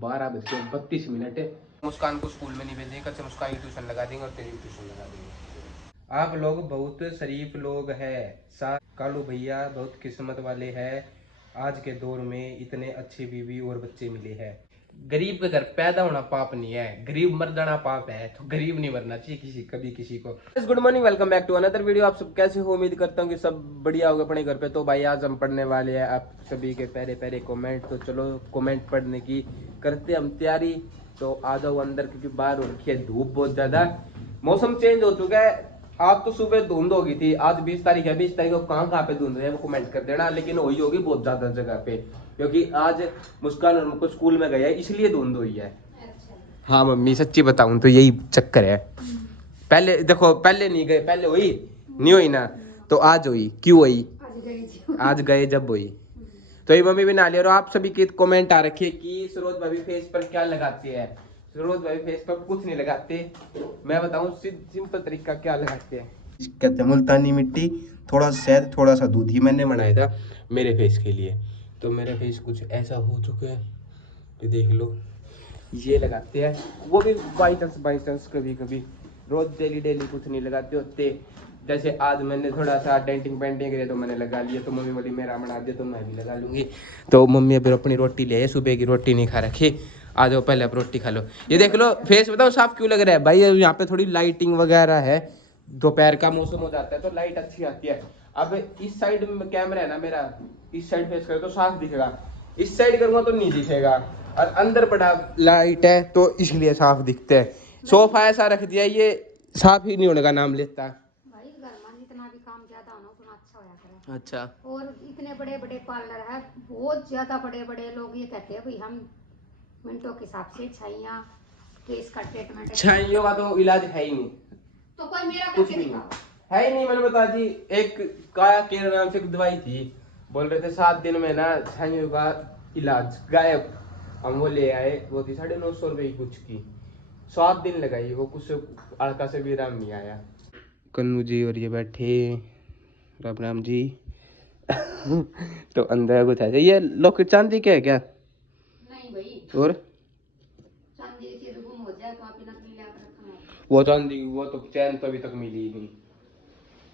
12:32। मुस्कान को स्कूल में नहीं भेजेंगे, कल से मुस्कान की ट्यूशन लगा देंगे और तेरी ट्यूशन लगा देंगे। आप लोग बहुत शरीफ लोग हैं। कालू भैया बहुत किस्मत वाले हैं, आज के दौर में इतने अच्छे बीवी और बच्चे मिले हैं। गरीब के घर पैदा होना पाप नहीं है, गरीब मर जाना पाप है। तो गरीब नहीं मरना चाहिए कभी किसी को। Good morning, welcome back to another video. आप सब कैसे हो? उम्मीद करता हूँ कि सब बढ़िया होगा अपने घर पे। तो भाई आज हम पढ़ने वाले हैं आप सभी के पहले पहले कमेंट। तो चलो कमेंट पढ़ने की करते हम तैयारी। तो आ जाओ अंदर, क्योंकि बाहर हो रखी है धूप बहुत ज्यादा, मौसम चेंज हो चुका है। आज तो सुबह धुंध होगी थी, आज 20 तारीख है, 20 तारीख को कहाँ पे धुंध है वो कमेंट कर देना। लेकिन हुई होगी बहुत ज्यादा जगह पे, क्योंकि आज मुस्कान और उनको स्कूल में गए इसलिए धुंध हुई है। हाँ मम्मी सच्ची बताऊं तो यही चक्कर है। पहले देखो, पहले नहीं गए, पहले हुई नहीं हुई ना, तो आज हुई। क्यों हुई? आज गए जब हुई। तो ये मम्मी भी ना लिया। और आप सभी की कमेंट आ रखी है कि सरोज भाभी फेस पर क्या लगाते हैं। सरोज भाभी फेस पर कुछ नहीं लगाते, मैं बताऊं सिंपल तरीका क्या लगाते हैं। कहते हैं मुल्तानी मिट्टी, थोड़ा शहद, थोड़ा सा दूध। ही मैंने बनाया था मेरे फेस के लिए। तो मेरा फेस कुछ ऐसा हो चुका है, ये देख लो। ये लगाते हैं, वो भी बाई चांस कभी कभी, रोज डेली डेली कुछ नहीं लगाते होते। जैसे आज मैंने थोड़ा सा डेंटिंग पेंटिंग करे तो मैंने लगा लिया, तो मम्मी बोली मेरा बना दे, तो मैं भी लगा लूंगी। तो मम्मी अभी अपनी रोटी ले, सुबह की रोटी नहीं खा रखी। आ जाओ पहले आप रोटी खा लो। ये देख लो फेस, बताओ साफ क्यों लग रहा है भाई? यहाँ पे थोड़ी लाइटिंग वगैरह है, दोपहर का मौसम हो जाता है तो लाइट अच्छी आती है। अब इस साइड में कैमरा है ना मेरा, इस साइड फेस करे तो साफ दिखेगा, इस साइड करूंगा तो नहीं दिखेगा। और अंदर बड़ा लाइट है तो इसलिए साफ दिखते हैं। सोफा ऐसा रख दिया, ये साफ ही नहीं होने का नाम लेता भाई। घर में इतना भी काम ज्यादा होना उतना अच्छा होया करे। अच्छा, और इतने बड़े बड़े पार्लर है, बहुत ज्यादा बड़े बड़े लोग ये कहते हैं भाई हम मिनटों के हिसाब से छाइयाँ केस का ट्रीटमेंट। छाइयों का तो इलाज है ही नहीं, तो कोई मेरा कुछ भी नहीं है ही नहीं। मैंने बता जी, एक काया केयर नाम से एक दवाई थी, बोल रहे थे 7 दिन में ना छाइयों का इलाज गायब। हम वो ले आए, वो थी 950 रुपए की कुछ की। 7 दिन लगाई, वो कुछ अड़का से भी आराम नहीं आया। कन्नू जी और ये बैठे, राम राम जी। तो अंदर कुछ है, ये लॉकेट चांदी क्या है क्या? नहीं भाई। और चांदी से गुम हो जाए तो आप नकली लाकर रखना। वो चांदी, वो तो चैन तो अभी तक मिली ही नहीं।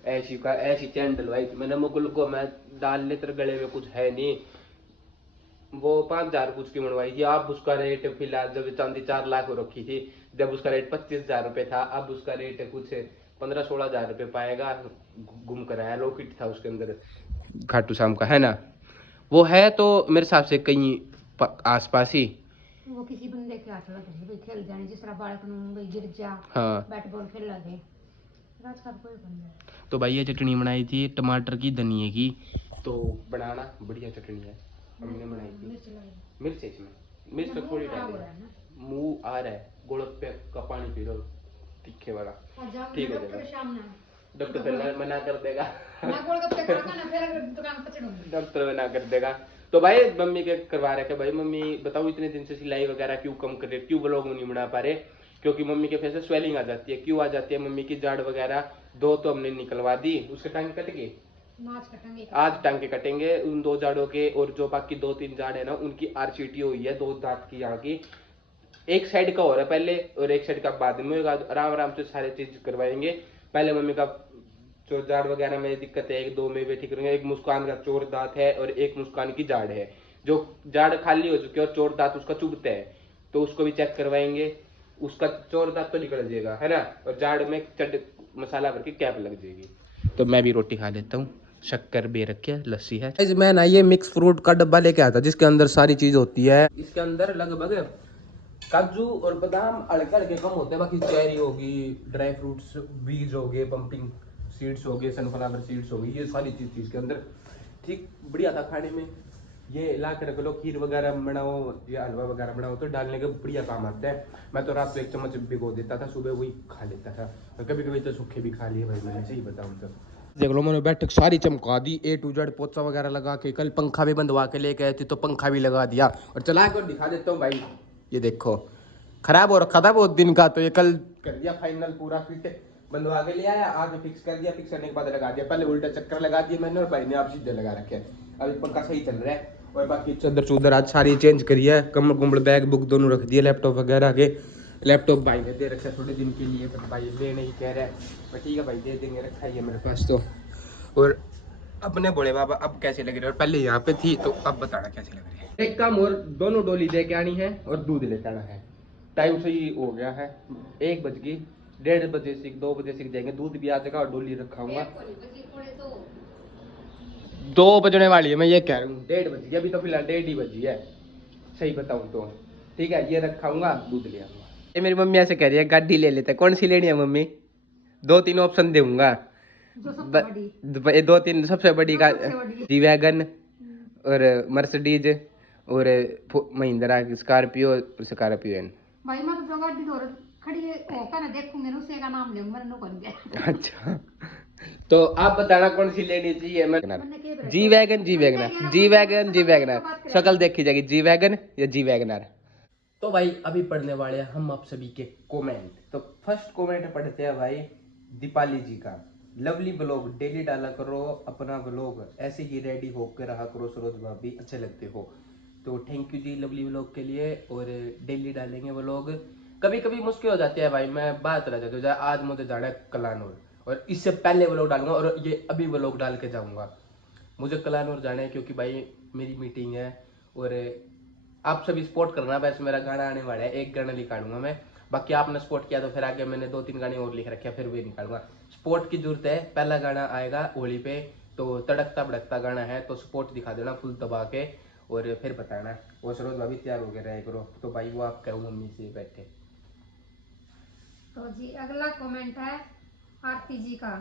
ऐसी चैन डलवाई थी मैंने मुकुल को, मैं डाल ले तेरे गले में कुछ है नहीं। वो 5,000 कुछ की बनवाई थी। अब उसका रेट फिलहाल, जब चांदी 4 लाख रखी थी, जब उसका रेट 25,000 रुपए था, अब उसका रेट कुछ 15-16 हजार रुपए पाएगा। गुम कराया, लॉकेट था उसके अंदर खाटू श्याम का, है ना? वो है तो मेरे हिसाब से कहीं आसपास ही। वो किसी बंदे के हाथ लग रही, खेल जाने जिस तरह बालक गिर जा, हाँ बैट बॉल खेल लगे। तो भाई ये चटनी बनाई थी टमाटर की, धनिए की। तो बनाना बढ़िया चटनी है, हमने बनाई थी। मिर्च है इसमें, मिर्च तो थोड़ी डाली, मुंह आ रहा है, गोलगप्पे का पानी पी लो तीखे वाला, ठीक हो जाएगा। डॉक्टर फिर मना कर देगा। डॉक्टर मना कर देगा। तो भाई मम्मी के करवा रहे थे। भाई मम्मी बताओ इतने दिन से सिलाई वगैरह क्यों कम कर रहे, क्यों व्लॉग नहीं बना पा रहे? क्योंकि मम्मी के फेस पे स्वेलिंग आ जाती है। क्यों आ जाती है? मम्मी की जाड़ वगैरह 2 तो हमने निकलवा दी, उसके टांगे कट गए, आज टांगे कटेंगे उन 2 जाड़ों के। और जो बाकी 2-3 जाड़ है ना, उनकी आरसीटी हुई है, 2 दांत की यहाँ की। एक साइड का हो रहा है पहले और एक साइड का बाद में होगा। आराम आराम से सारे चीज करवाएंगे। पहले मम्मी का जो जाड़ वगैरह में दिक्कत है, 1-2 में भी ठीक करेंगे। एक मुस्कान का चोर दांत है और एक मुस्कान की जाड़ है, जो जाड़ खाली हो चुकी है और चोर दांत उसका चुभता है, तो उसको भी चेक करवाएंगे। उसका चोर दांत तो निकल जाएगा, है ना? और जाड़ में चट मसाला भर के कैप लग जाएगी। तो मैं भी रोटी खा लेता हूँ, शक्कर भी रखी, लस्सी है। मैं ना ये मिक्स फ्रूट का डब्बा लेके आता, जिसके अंदर सारी चीज होती है। इसके अंदर लगभग काजू और बादाम हल्के हल्के कम होते हैं, बाकी चेरी होगी, ड्राई फ्रूट्स, बीज हो गए, पंपिंग सीड्स हो गए, सनफ्लावर सीड्स हो गई, ये सारी चीज इसके अंदर। ठीक बढ़िया था खाने में। ये ला के रख लो, खीर वगैरह बनाओ या हलवा वगैरह बनाओ तो डालने का बढ़िया काम आता है। मैं तो रात को 1 चम्मच भिगो देता था, सुबह वही खा लेता था। और कभी कभी तो सूखे भी खा लिए भाई, मैंने सही बताऊँ तो। देख लो मैंने बैठक सारी चमका दी, A to Z, पोछा वगैरह लगा के। कल पंखा भी बंधवा के लेके आए थे तो पंखा भी लगा दिया। और चला कर दिखा देता हूँ भाई, ये देखो खराब हो रखा था बहुत दिन का, तो ये कल कर दिया फाइनल, पूरा फिट बंधवा के ले आया, आज फिक्स कर दिया। फिक्स करने के बाद लगा दिया, पहले उल्टा चक्कर लगा दिया मैंने और भाई ने आप सीधे लगा रखे हैं। अभी पंखा सही चल रहा है। और बाकी चदर चूदर आज सारी चेंज करी है, कम्बल कुम्बल बैग बुक दोनों रख दिए, लैपटॉप वगैरह के। लैपटॉप भाई ने दे रखा है थोड़े दिन के लिए, बट भाई ले नहीं कह रहा है, पर ठीक है भाई दे देंगे, रखा ही है मेरे पास तो। और अपने भोले बाबा अब कैसे लग रहे हैं, और पहले यहाँ पे थी तो अब बताना कैसे लग रही है। एक काम और, दोनों डोली लेके आनी है और दूध लेके आना है। टाइम सही हो गया है, 1 बज गई, 1:30 बजे से 2 बजे से जाएंगे, दूध भी आ जाएगा और डोली रखाऊंगा। 2 बजने वाली है, मैं ये कह रहा हूँ 1:30 बज गई, अभी तो फिलहाल 1:30 ही बजी है सही बताऊँ तो। ठीक है, ये रखाऊंगा, दूध ले आऊंगा। ये मेरी मम्मी ऐसे कह रही है गाड़ी ले लेते, कौन सी लेनी है मम्मी? 2-3 ऑप्शन दूंगा, 2-3 सबसे बड़ी का, जी वैगन और मर्सिडीज और महिंद्रा स्कॉर्पियो, स्कॉर्पियो एन। भाई मैं तो गाड़ी धोर खड़ी होकर ना देखूंगी ना, उसी का नाम लूंगा, मैंने कर दिया। अच्छा, तो आप बताना कौन सी लेनी चाहिए। मैं जी वैगन, जी वैगनर, जी वैगन, जी वैगनर, शक्ल देखी जाएगी, जी वैगन या जी वैगनर। तो भाई अभी पढ़ने वाले हैं हम आप सभी के कमेंट। तो फर्स्ट कमेंट पढ़ते हैं भाई दीपाली जी का। लवली ब्लॉग डेली डाला करो अपना ब्लॉग, ऐसे ही रेडी होकर रहा करो सरोज भाभी, अच्छे लगते हो। तो थैंक यू जी लवली ब्लॉग के लिए, और डेली डालेंगे ब्लॉग। कभी कभी मुश्किल हो जाती है भाई, मैं बात रह जाती हूँ, आज मुझे जाना है कलानौर और इससे पहले ब्लॉग डालूंगा, और ये अभी ब्लॉग डाल के जाऊंगा। मुझे कलानौर जाना है क्योंकि भाई मेरी मीटिंग है, और आप सभी सपोर्ट करना। वैसे मेरा गाना आने वाला है, एक गाना निकालूंगा मैं, बाकी आपने सपोर्ट किया तो फिर आगे मैंने 2-3 गाने और लिख रखे हैं, फिर वे निकालूंगा। सपोर्ट की जरूरत है, पहला गाना आएगा होली पे, तो तड़कता भड़कता गाना है, तो सपोर्ट दिखा देना फुल दबा के, और फिर बताना। वो सरोज भाभी तैयार हो गए रहे करो, तो भाई वो आप कहूँ मम्मी से बैठे। तो जी अगला कमेंट है आरती जी का।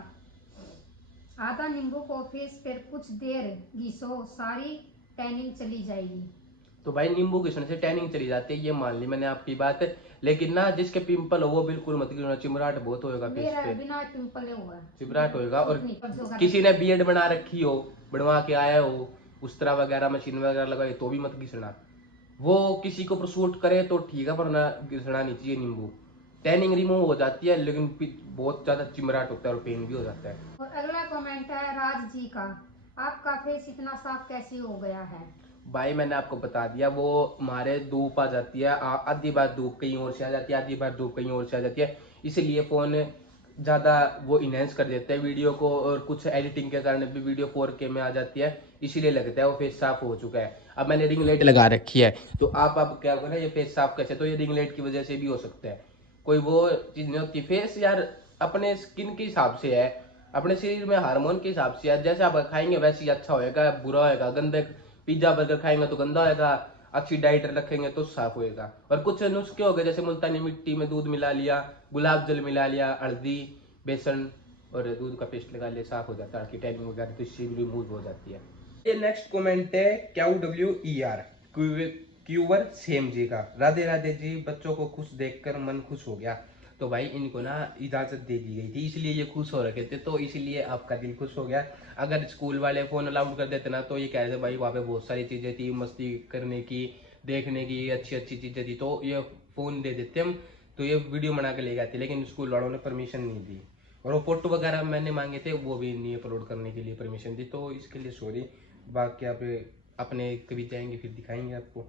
आधा नींबू को फेस पर कुछ देर घिसो, सारी टैनिंग चली जाएगी। तो भाई नींबू घिसने से टैनिंग चली जाती है, ये मान ली मैंने आपकी बात, लेकिन ना जिसके पिंपल हो वो बिल्कुल मत गिरना, चिमराट बहुत होएगा फेस पे। बिना पिंपल होगा चिमराट होएगा। और किसी ने बीएड बना रखी हो, बनवा के आया हो, उस्तरा वगैरह मशीन वगैरह लगाई, तो भी मत घिसना। वो किसी को प्रसूट करे तो ठीक है, वरना घिसना नहीं चाहिए नींबू। टैनिंग रिमूव हो जाती है, लेकिन बहुत ज्यादा चिमराट होता है और पेन भी हो जाता है। और अगला कमेंट है राज जी का। आपका फेस इतना साफ कैसे हो गया है? भाई मैंने आपको बता दिया, वो हमारे धूप आ जाती है, आधी बार धूप कहीं और से आ जाती है, आधी बार धूप कहीं और से आ जाती है, इसलिए फोन ज़्यादा वो इनहेंस कर देते हैं वीडियो को, और कुछ एडिटिंग के कारण भी वीडियो 4K में आ जाती है, इसीलिए लगता है वो फेस साफ हो चुका है। अब मैंने रिंग लाइट लगा रखी है, तो आप अब क्या होगा ना, ये फेस साफ कैसे, तो ये रिंग लाइट की वजह से भी हो सकता है, कोई वो चीज़ नहीं होती। फेस यार अपने स्किन के हिसाब से है, अपने शरीर में हार्मोन के हिसाब से है, जैसे आप खाएंगे वैसे ही अच्छा होएगा, बुरा होएगा, गंदे पिज्जा बर्गर खाएंगे तो गंदा होएगा, अच्छी डाइट रखेंगे तो साफ होएगा। और कुछ नुस्खे हो गए, जैसे मुल्तानी मिट्टी में दूध मिला लिया, गुलाब जल मिला लिया, हल्दी, बेसन और दूध का पेस्ट लगा लिया, साफ हो जाता है, टैनिंग वगैरह तो इससे भी रिमूव हो जाती है। ये नेक्स्ट कमेंट है QWER क्यूवर सेम जी का। राधे राधे जी, बच्चों को खुश देखकर मन खुश हो गया। तो भाई इनको ना इजाजत दे दी गई थी, इसलिए ये खुश हो रखे थे, तो इसलिए आपका दिल खुश हो गया। अगर स्कूल वाले फोन अलाउड कर देते ना, तो ये कह रहे थे भाई वहाँ पे बहुत सारी चीजें थी, मस्ती करने की, देखने की अच्छी अच्छी चीजें थी, तो ये फोन दे देते हम, तो ये वीडियो बना के ले गए थे, लेकिन स्कूल वालों ने परमिशन नहीं दी, और वो फोटो वगैरह मैंने मांगे थे, वो भी नहीं अपलोड करने के लिए परमिशन दी, तो इसके लिए सॉरी। बाकी आप अपने कभी जाएंगे फिर दिखाएंगे आपको।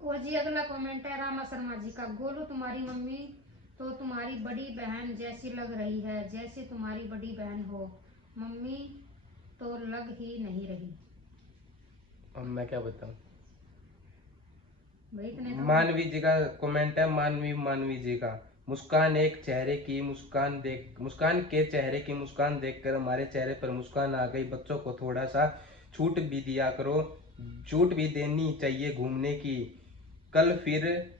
और जी अगला कमेंट है रामा शर्मा जी का। गोलू तुम्हारी मम्मी तो तुम्हारी बड़ी बहन जैसी लग रही है, जैसे तुम्हारी बड़ी बहन हो, मम्मी तो लग ही नहीं रही। अब मैं क्या बताऊं। मानवी जी का कमेंट है, मानवी जी का। मुस्कान एक चेहरे की मुस्कान देख, मुस्कान के चेहरे की मुस्कान देखकर हमारे चेहरे पर मुस्कान आ गई। बच्चों को थोड़ा सा छूट भी दिया करो, छूट भी देनी चाहिए घूमने की, कल फिर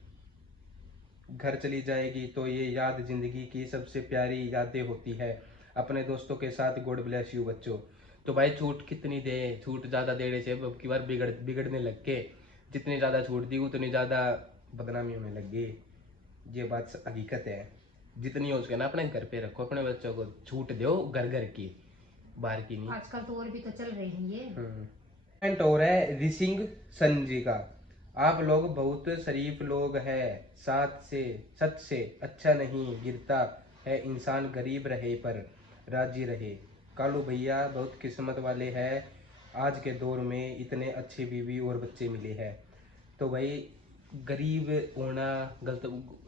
घर चली जाएगी तो ये याद जिंदगी की सबसे प्यारी यादें होती है, अपने दोस्तों के साथ। गॉड ब्लेस यू बच्चों। तो भाई छूट कितनी दे, छूट ज्यादा देने से अब की बार बिगड़ने लग के, जितनी ज्यादा छूट दी उतनी ज्यादा बदनामी होने लग गई, ये बात हकीकत है। जितनी हो सके ना अपने घर पे रखो, अपने बच्चों को छूट दो घर घर की, बाहर की नहीं। आजकल तो और भी तो चल रहे हैं ये। कमेंट हो रहा है ऋषिंग सन जी का। आप लोग बहुत शरीफ लोग हैं, सच से अच्छा नहीं गिरता है इंसान, गरीब रहे पर राजी रहे। कालू भैया बहुत किस्मत वाले हैं, आज के दौर में इतने अच्छे बीवी और बच्चे मिले हैं। तो भाई गरीब होना गलत,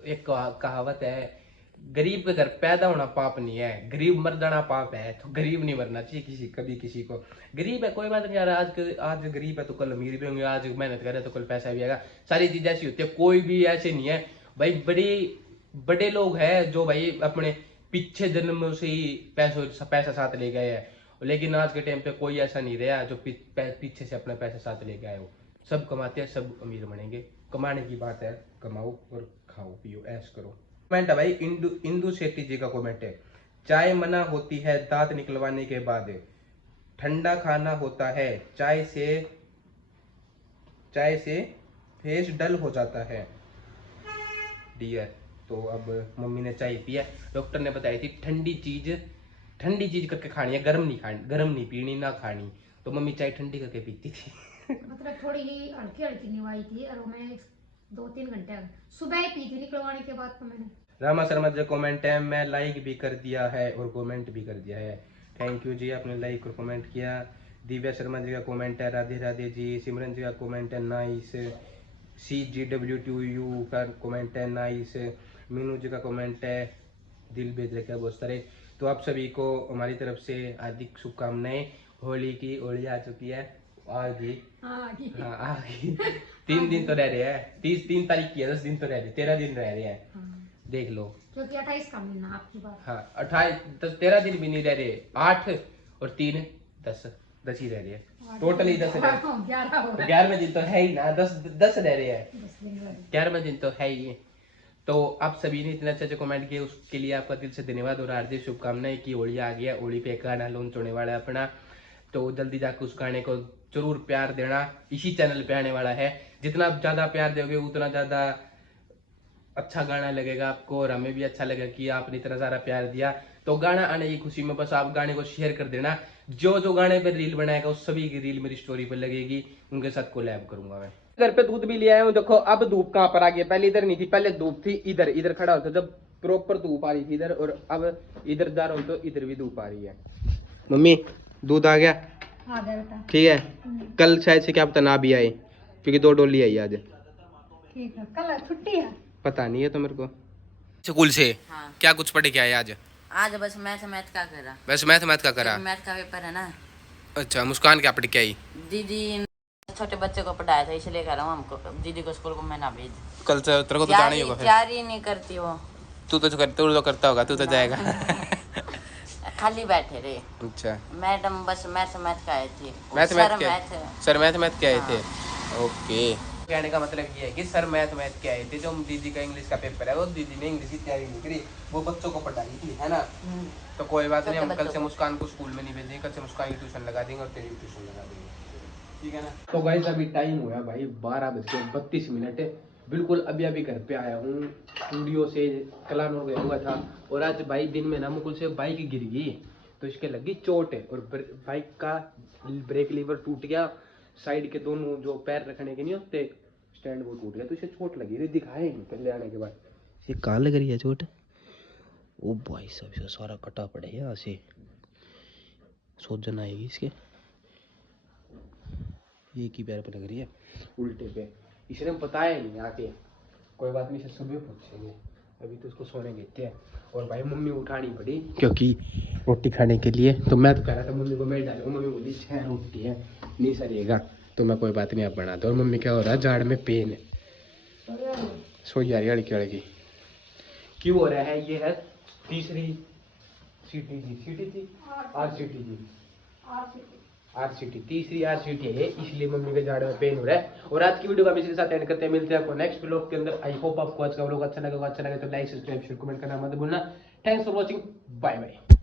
एक कहावत है, गरीब के घर पैदा होना पाप नहीं है, गरीब मर जाना पाप है। तो गरीब नहीं मरना चाहिए कभी किसी को। गरीब है कोई बात नहीं यार, आज गरीब है तो कल अमीर भी होंगे, आज मेहनत करे तो कल पैसा भी आएगा। सारी चीजें ऐसी होती है, कोई भी ऐसे नहीं है भाई। बड़े लोग हैं जो भाई अपने पीछे जन्म से ही पैसा साथ ले गए हैं, लेकिन आज के टाइम पे कोई ऐसा नहीं रहा जो पीछे से अपना पैसा साथ ले गया हो। सब कमाते हैं, सब अमीर बनेंगे। कमाने की बात है, कमाओ और खाओ पियो ऐश करो। कमेंट है भाई इंदु शेट्टी जी का कमेंट है, चाय मना होती है दांत निकलवाने के बाद, ठंडा खाना होता है चाय से फेस डल हो जाता है डियर। तो अब मम्मी ने चाय पिया, डॉक्टर ने बताई थी ठंडी चीज करके खानी है, गर्म नहीं पीनी ना खानी। तो मम्मी चाय ठंडी करके पीती थी। मतलब थोड़ी ही हल्की हल्की निवाई थी, और मैं 2-3 घंटे सुबह ही पी थी निकलवाने के बाद। तो मैंने रामा शर्मा जी कमेंट है, मैं लाइक भी कर दिया है और कमेंट भी कर दिया है। थैंक यू जी, आपने लाइक और कमेंट किया। दिव्या शर्मा जी का कमेंट है, राधे राधे जी। सिमरन जी का कमेंट है, नाइस। CGW2U का कमेंट है, नाइस। मीनू जी का कमेंट है, दिल भेज रखे हैं बहुत सारे। तो आप सभी को हमारी तरफ से हार्दिक शुभकामनाएं। होली आ चुकी है, आ गई। हाँ आ गई। 3 दिन तो रह रहे हैं, 3 तारीख की है, 10 दिन तो रह रहे, 13 दिन रह रहे हैं। हाँ। देख लो, क्योंकि 28 का महीना आपकी बात। हाँ 13 दिन भी नहीं रह रहे, 8 और 3 10 ही रह रहे हैं, टोटली 10 रह रहे। 11वें दिन तो है ही ना, 10 रह रहे हैं, 11वें दिन तो है ही। तो आप सभी ने इतने अच्छे कमेंट किए, उसके लिए आपका दिल से धन्यवाद और हार्दिक शुभकामनाएं कि होली आ गया। होली पे एक गाना लॉन्च होने वाला है अपना, तो जल्दी जाकर उस गाने को जरूर प्यार देना। इसी चैनल पे आने वाला है, जितना ज्यादा प्यार दोगे उतना ज्यादा अच्छा गाना लगेगा आपको, और हमें भी अच्छा लगेगा कि आपने इतना सारा प्यार दिया। तो गाना आने की खुशी में बस आप गाने को शेयर कर देना। जो गाने पे रील बनाएगा उस सभी की रील मेरी स्टोरी पर लगेगी, उनके साथ कोलैब करूंगा मैं। घर पे दूध भी ले आया हूँ, देखो अब धूप कहाँ पर आ गई, पहले इधर नहीं थी, पहले धूप थी इधर खड़ा होता जब प्रॉपर धूप आ रही थी इधर, और अब इधर जा रहा हूँ तो इधर भी धूप आ रही है। मम्मी दूध आ गया, ठीक है। कल शायद से क्या पता ना भी आए, क्योंकि 2 डोली आई आज। ठीक है, कल छुट्टी है, पता नहीं है तो मेरे को। स्कूल से हाँ। क्या कुछ पढ़ के आए आज? आज बस मैथ का करा। बस मैथ का करा। मैथ का पेपर है ना। अच्छा, मुस्कान क्या पढ़ के आई? दीदी छोटे बच्चे को पढ़ाया था इसलिए कर रहा हूँ, हमको दीदी को स्कूल को मैं ना भेज। कल से तेरे को तो जाना ही होगा। तैयारी नहीं करती वो। तू तो करता होगा, तू तो जाएगा। खाली बैठे रे। अच्छा, मैडम बस मैथ का आए थे। सर मैथ के आए थे। ओके, कहने का मतलब ये है कि सर मैथ के आए थे। जो दीदी का इंग्लिश का पेपर है, वो दीदी ने इंग्लिश की तैयारी नहीं करी, वो बच्चों को पढ़ा रही थी, है ना। तो कोई बात नहीं, हम कल से मुस्कान को स्कूल में नहीं भेजेंगे, कल से मुस्कान की ट्यूशन लगा देंगे और तेरी ट्यूशन लगा देंगे, ठीक है ना। तो गाइस अभी टाइम हुआ भाई 12:32, बिल्कुल अभी घर पे आया हूँ, स्टूडियो से कलानौर गया हुआ था। और आज भाई दिन में ना मुकुल से बाइक गिर गई, तो इसके लगी चोट है, और बाइक का ब्रेक लीवर टूट गया, साइड के दोनों जो पैर रखने के नहीं होते स्टैंड वो टूट गया, तो इसे चोट लगी रही, दिखाया ही नहीं पहले आने के बाद। ये कहाँ लग रही है चोट? ओ भाई साहब, इसे सारा कटा पड़े यहाँ से, सोजन आएगी इसके, एक ही पैर पे लग रही है उल्टे पे। इसने बताया नहीं आके, कोई बात नहीं, इसे सुबह पूछेंगे, अभी तो उसको सोने देते हैं। और भाई मम्मी उठानी पड़ी क्योंकि रोटी खाने के लिए, तो मैं तो कह रहा था मम्मी को मैं डालूँ, मम्मी बोली 6 रोटी है नहीं सरिएगा, तो मैं कोई बात नहीं आप बना दो। और मम्मी क्या हो रहा है, जाड़ में पेन है, सो जा रही हड़की क्यों हो रहा है? ये है तीसरी सीटी थी RCT तीसरी RCT है, इसलिए मम्मी के जाड़ में पेन हो रहा है। और आज की वीडियो का हम इसी के साथ एंड करते हैं, मिलते हैं आपको नेक्स्ट व्लॉग के अंदर। आई होप आपको आज का व्लॉग अच्छा लगे तो लाइक सब्सक्राइब शेयर कमेंट करना मत भूलना। Thanks for watching, bye bye.